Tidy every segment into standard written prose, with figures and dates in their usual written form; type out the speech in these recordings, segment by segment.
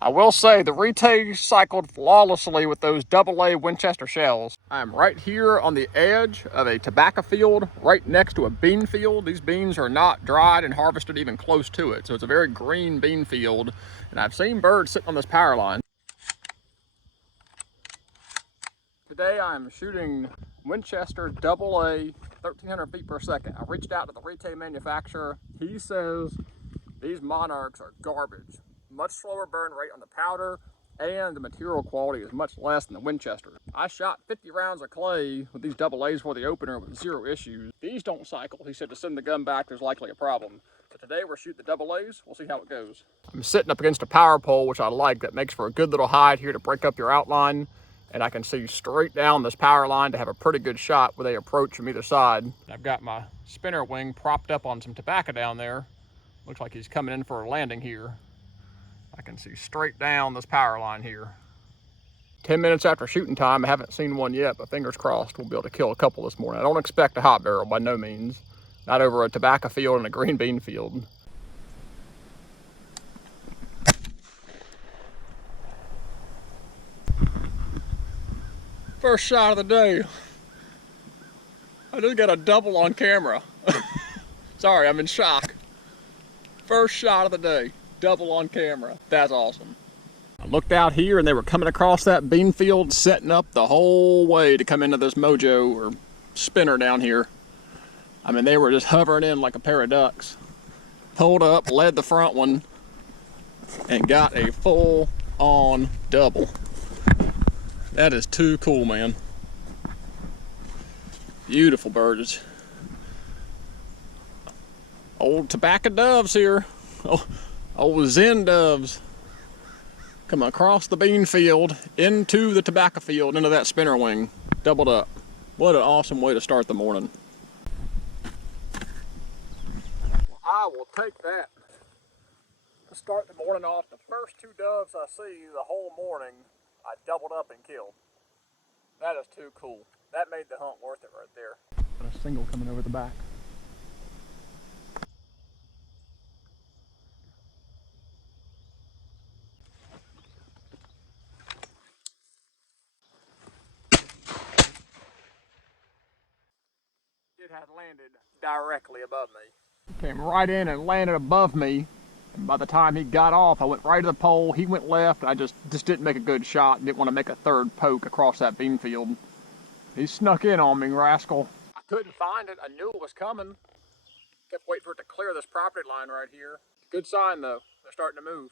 I will say the RETAY cycled flawlessly with those AA Winchester shells. I'm right here on the edge of a tobacco field, right next to a bean field. These beans are not dried and harvested even close to it, so it's a very green bean field. And I've seen birds sitting on this power line. Today I'm shooting Winchester AA 1300 feet per second. I reached out to the RETAY manufacturer. He says these monarchs are garbage. Much slower burn rate on the powder, and the material quality is much less than the Winchester. I shot 50 rounds of clay with these AA's for the opener with 0 issues. These don't cycle. He said to send the gun back, there's likely a problem. So today we're shooting the AA's. We'll see how it goes. I'm sitting up against a power pole, which I like. That makes for a good little hide here to break up your outline. And I can see straight down this power line to have a pretty good shot where they approach from either side. I've got my spinner wing propped up on some tobacco down there. Looks like he's coming in for a landing here. I can see straight down this power line here. 10 minutes after shooting time, I haven't seen one yet, but fingers crossed we'll be able to kill a couple this morning. I don't expect a hot barrel by no means. Not over a tobacco field and a green bean field. First shot of the day. I just got a double on camera. Sorry, I'm in shock. First shot of the day. Double on camera. That's awesome. I looked out here and they were coming across that bean field, setting up the whole way to come into this mojo or spinner down here. I mean, they were just hovering in like a pair of ducks. Pulled up, led the front one, and got a full-on double. That is too cool, man. Beautiful birds. Old tobacco doves here. Oh. Old Zen doves coming across the bean field into the tobacco field, into that spinner wing, doubled up. What an awesome way to start the morning. Well, I will take that to start the morning off. The first 2 doves I see the whole morning, I doubled up and killed. That is too cool. That made the hunt worth it right there. Got a single coming over the back. It had landed directly above me. Came right in and landed above me. And by the time he got off, I went right to the pole. He went left. I just didn't make a good shot. Didn't want to make a third poke across that bean field. He snuck in on me, rascal. I couldn't find it. I knew it was coming. Kept waiting for it to clear this property line right here. Good sign though. They're starting to move.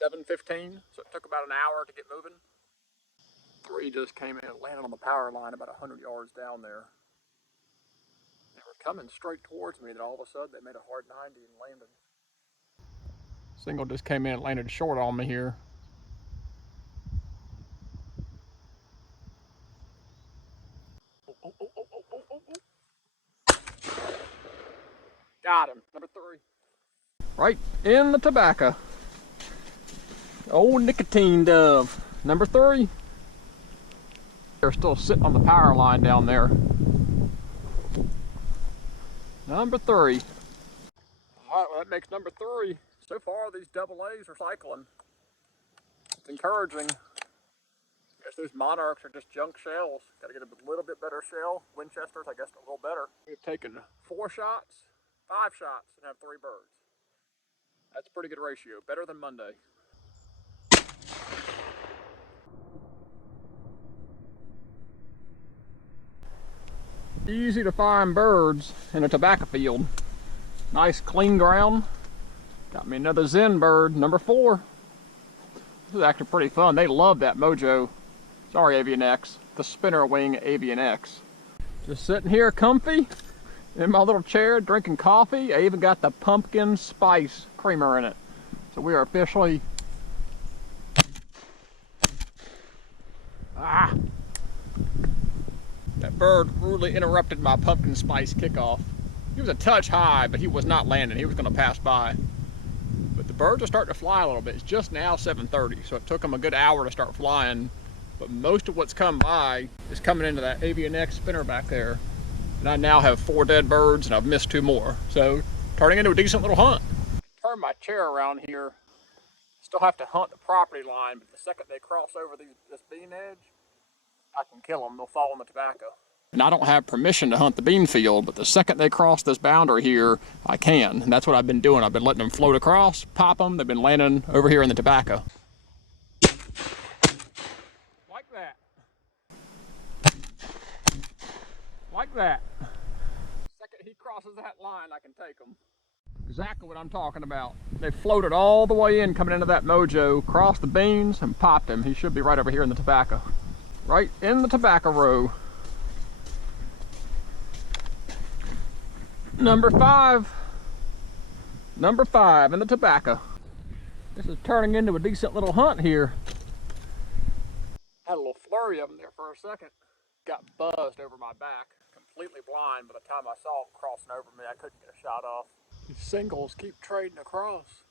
7:15, so it took about an hour to get moving. 3 just came in and landed on the power line about 100 yards down there. They were coming straight towards me, and all of a sudden they made a hard 90 and landed. Single just came in and landed short on me here. Got him, number 3. Right in the tobacco. Old nicotine dove, number 3. They're still sitting on the power line down there. Number 3. All right, well, that makes number 3. So far, these AA's are cycling. It's encouraging. I guess those monarchs are just junk shells. Got to get a little bit better shell. Winchesters, I guess, a little better. We've taken 4 shots, 5 shots, and have 3 birds. That's a pretty good ratio. Better than Monday. Easy to find birds in a tobacco field. Nice clean ground. Got me another Zen bird, number 4. This is actually pretty fun. They love that mojo. Sorry, Avian X. The spinner wing Avian X. Just sitting here comfy in my little chair drinking coffee. I even got the pumpkin spice creamer in it. So we are officially... That bird rudely interrupted my pumpkin spice kickoff. He was a touch high, but he was not landing. He was going to pass by. But the birds are starting to fly a little bit. It's just now 7:30, so it took them a good hour to start flying. But most of what's come by is coming into that Avian X spinner back there. And I now have 4 dead birds, and I've missed 2 more. So, turning into a decent little hunt. Turn my chair around here. Still have to hunt the property line, but the second they cross over this bean edge, I can kill them. They'll fall in the tobacco. And I don't have permission to hunt the bean field, but the second they cross this boundary here, I can. And that's what I've been doing. I've been letting them float across, pop them. They've been landing over here in the tobacco. Like that. Like that. The second he crosses that line, I can take him. Exactly what I'm talking about. They floated all the way in coming into that mojo, crossed the beans, and popped him. He should be right over here in the tobacco. Right in the tobacco row. Number 5. Number 5 in the tobacco. This is turning into a decent little hunt here. Had a little flurry of them there for a second. Got buzzed over my back. Completely blind by the time I saw them crossing over me. I couldn't get a shot off. These singles keep trading across,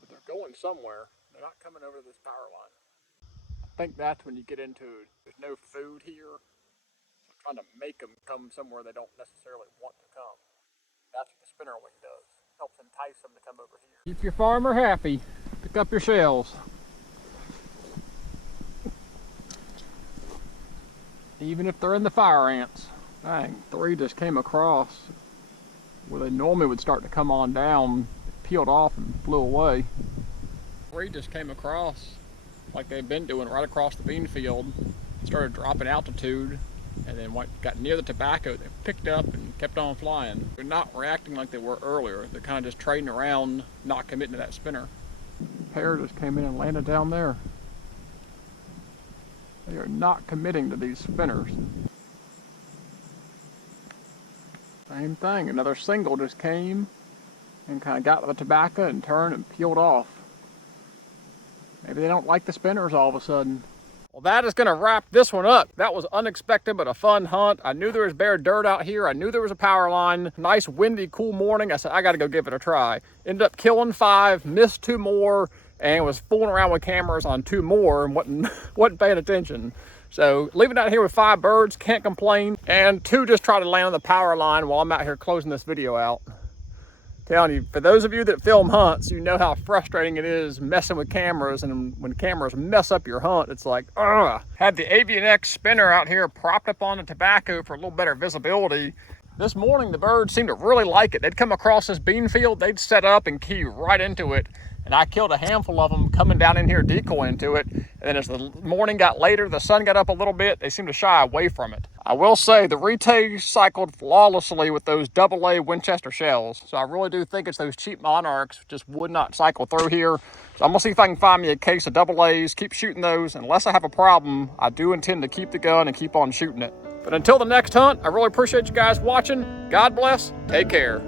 but they're going somewhere. They're not coming over this power line. I think that's when you get into, there's no food here. So I'm trying to make them come somewhere they don't necessarily want to come. That's what the spinner wing does. Helps entice them to come over here. Keep your farmer happy. Pick up your shells. Even if they're in the fire ants. Dang, 3 just came across where they normally would start to come on down, peeled off and flew away. 3 just came across like they've been doing right across the bean field, started dropping altitude, and then got near the tobacco, they picked up and kept on flying. They're not reacting like they were earlier. They're kind of just trading around, not committing to that spinner. A pair just came in and landed down there. They are not committing to these spinners. Same thing, another single just came and kind of got to the tobacco and turned and peeled off. Maybe they don't like the spinners all of a sudden. Well, that is going to wrap this one up. That was unexpected but a fun hunt. I knew there was bare dirt out here. I knew there was a power line. Nice windy, cool morning. I said, I got to go give it a try. Ended up killing 5, missed 2 more, and was fooling around with cameras on 2 more and wasn't paying attention. So leaving out here with 5 birds, can't complain. And 2 just try to land on the power line while I'm out here closing this video out. Telling you, for those of you that film hunts, you know how frustrating it is messing with cameras, and when cameras mess up your hunt, it's like, ugh. Had the Avian-X spinner out here propped up on the tobacco for a little better visibility. This morning, the birds seemed to really like it. They'd come across this bean field, they'd set up and key right into it. And I killed a handful of them coming down in here, decoy into it. And then as the morning got later, the sun got up a little bit, they seemed to shy away from it. I will say the RETAY cycled flawlessly with those AA Winchester shells. So I really do think it's those cheap monarchs just would not cycle through here. So I'm gonna see if I can find me a case of AA's, keep shooting those. Unless I have a problem, I do intend to keep the gun and keep on shooting it. But until the next hunt, I really appreciate you guys watching. God bless, take care.